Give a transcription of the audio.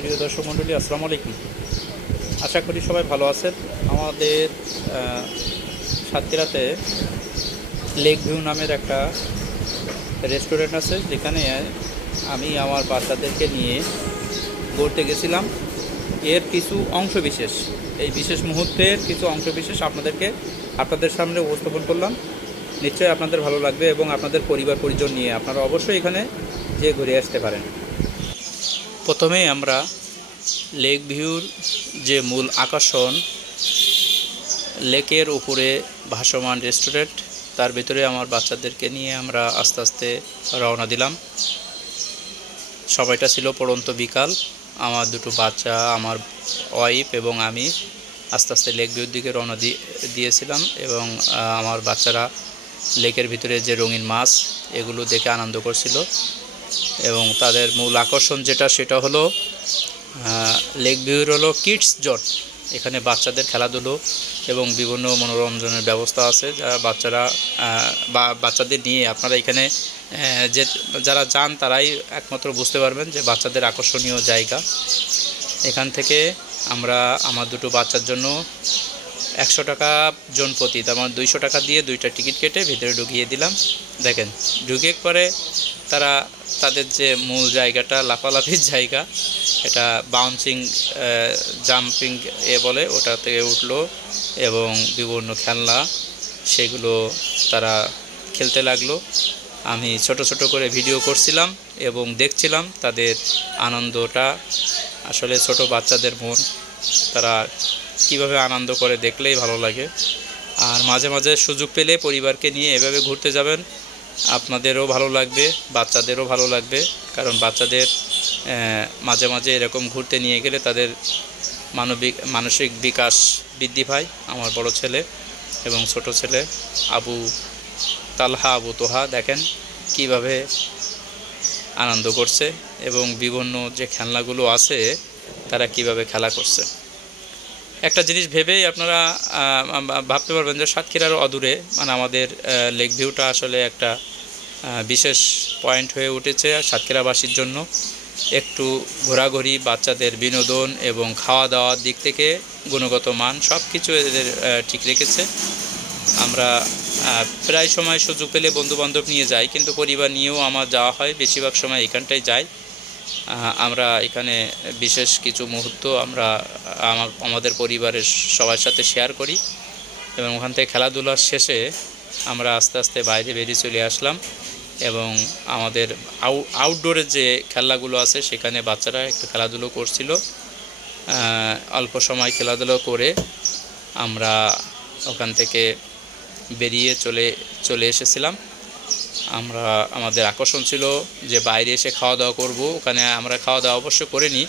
প্রিয় দর্শক মণ্ডলী, আসসালামু আলাইকুম। আশা করি সবাই ভালো আছেন। আমাদের সাতক্ষীরাতে লেক ভিউ নামের একটা রেস্টুরেন্ট আছে, যেখানে আমি আমার বাচ্চাদেরকে নিয়ে ঘুরতে গেছিলাম। এর কিছু অংশবিশেষ, এই বিশেষ মুহূর্তের কিছু অংশবিশেষ আপনাদের সামনে উপস্থাপন করলাম। নিশ্চয়ই আপনাদের ভালো লাগবে এবং আপনাদের পরিবার পরিজন নিয়ে আপনারা অবশ্যই এখানে যেয়ে ঘুরে আসতে পারেন। প্রথমেই আমরা লেক ভিউর যে মূল আকর্ষণ, লেকের উপরে ভাসমান রেস্টুরেন্ট, তার ভিতরে আমার বাচ্চাদেরকে নিয়ে আমরা আস্তে আস্তে রওনা দিলাম। সময়টা ছিল পড়ন্ত বিকাল। আমার দুটো বাচ্চা, আমার ওয়াইফ এবং আমি আস্তে আস্তে লেক ভিউর দিকে রওনা দিয়েছিলাম এবং আমার বাচ্চারা লেকের ভিতরে যে রঙিন মাছ, এগুলো দেখে আনন্দ করছিল। এবং তাদের মূল আকর্ষণ সেটা হলো লেক ভিউর হলো কিডস জোন। এখানে বাচ্চাদের খেলাধুলো এবং বিভিন্ন মনোরঞ্জনের ব্যবস্থা আছে, বাচ্চাদের নিয়ে আপনারা এখানে যে যারা যান তারাই একমাত্র বুঝতে পারবেন যে বাচ্চাদের আকর্ষণীয় জায়গা। এখান থেকে আমরা আমার দুটো বাচ্চার জন্য 100 টাকা জন প্রতি, তার মানে 200 টাকা দিয়ে 2টা টিকিট কেটে ভিতরে ঢুকিয়ে দিলাম। দেখেন, ঢুকে পরে তারা তাদের যে মূল জায়গাটা, লাফালাফির জায়গা, এটা বাউন্সিং জাম্পিং বলে, ওটা থেকে উঠলো এবং বিভিন্ন খেলনা সেগুলো তারা খেলতে লাগলো। আমি ছোট ছোট করে ভিডিও করছিলাম এবং দেখছিলাম তাদের আনন্দটা। আসলে ছোট বাচ্চাদের মন, তারা কিভাবে আনন্দ করে দেখলেই ভালো লাগে। আর মাঝে মাঝে সুযোগ পেলে পরিবারকে নিয়ে এভাবে ঘুরতে যাবেন, আপনাদেরও ভালো লাগবে, বাচ্চাদেরও ভালো লাগবে। কারণ বাচ্চাদের মাঝে মাঝে এরকম ঘুরতে নিয়ে গেলে তাদের মানসিক বিকাশ বৃদ্ধি পায়। আমার বড় ছেলে এবং ছোট ছেলে আবু তালহা, আবু তোহা, দেখেন কিভাবে আনন্দ করছে এবং বিভিন্ন যে খেলনাগুলো আছে তারা কিভাবে খেলা করছে। একটা জিনিস ভেবেই আপনারা ভাবতে পারবেন যে সাতক্ষীরার অদূরে, মানে আমাদের লেক ভিউটা আসলে একটা বিশেষ পয়েন্ট হয়ে উঠেছে সাতক্ষীরাবাসীর জন্য। একটু ঘোরাঘুরি, বাচ্চাদের বিনোদন এবং খাওয়া দাওয়ার দিক থেকে গুণগত মান সব কিছু এদের ঠিক রেখেছে। আমরা প্রায় সময় সুযোগ পেলে বন্ধুবান্ধব নিয়ে যাই, কিন্তু পরিবার নিয়েও আমার যাওয়া হয়, বেশিরভাগ সময় এখানটায় যাই। আমরা এখানে বিশেষ কিছু মুহূর্ত আমরা আমাদের পরিবারের সবার সাথে শেয়ার করি এবং ওখান থেকে খেলাধুলার শেষে আমরা আস্তে আস্তে বাইরে বেরিয়ে চলে আসলাম এবং আমাদের আউটডোরের যে খেলাগুলো আছে সেখানে বাচ্চারা একটু খেলাধুলো করছিল। অল্প সময় খেলাধুলো করে আমরা ওখান থেকে বেরিয়ে চলে এসেছিলাম। আমাদের আকর্ষণ ছিল যে বাইরে এসে খাওয়া দাওয়া করব। ওখানে আমরা খাওয়া দাওয়া অবশ্য করে নিই,